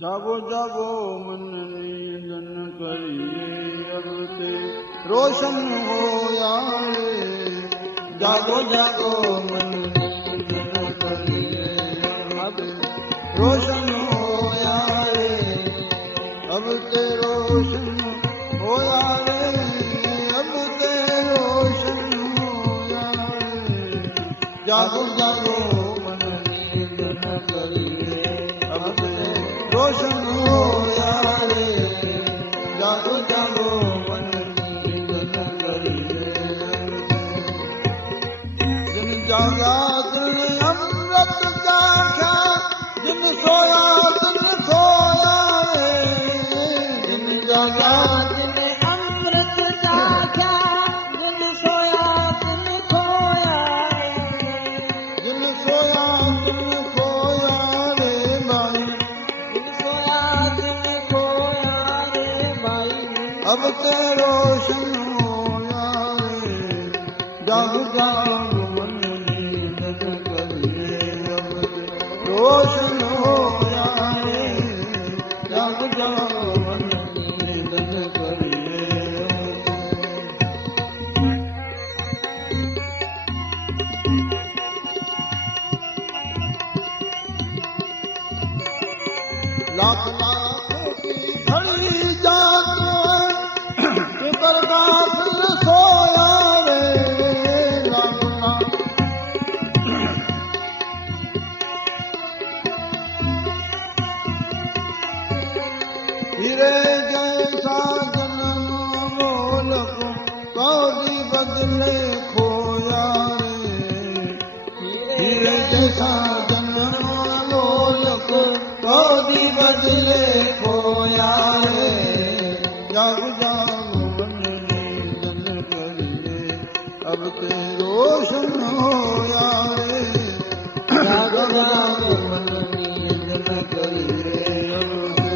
जागो जागो मन निधन करिए अब से रोशन हो यारे। जागो जागो मन निधन करिए अब रोशन हो यारे। अब ते रोशन हो यारे। अब ते रोशन हो यारे। जागो जागो मन निधन करिए अब ते रोशन हो यारे। जागो जागो मन निधन करिए। जिन जागा दिल अमृत चाख्या। जिन सोया दिल खोया रे। जिन जागा दिल अमृत चाख्या। जिन सोया दिल खोया रे। जिन सोया दिल खोया रे भाई। अब ते रोशन हो यारे। जाग जाग मन निधन करिए अब ते रोशन हो यारे। जाग जाग मन निधन करिए लाख लाखों की घड़ी जातो प्रकाश न सोया रे। लाख लाख हीरे जैसा जन्म मोलक कौड़ी बदले खोया रे। हीरे जैसा जन्म मोलक कौड़ी बदले खोया रे। जाग जाग मन निधन करिए अब ते रोशन हो यारे। जाग जाग मन निधन करिए अब ते।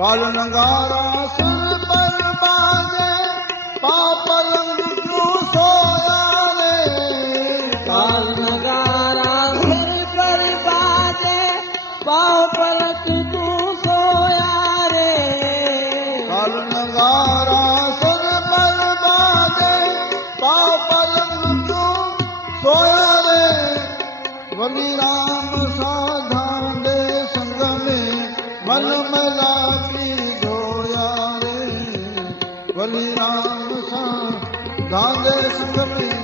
काल नगारा सुर पर बाजे। पाप रंग क्यों सोया रे। काल नगारा सिर पर बाजे। पाँव पलक तू सोया रे। काल नगारा सुर पर बाजे। पाप रंग क्यों सोया रे। बलि राम साधान दे संग में मन मला धोया रे। बलि राम साधान दे संग में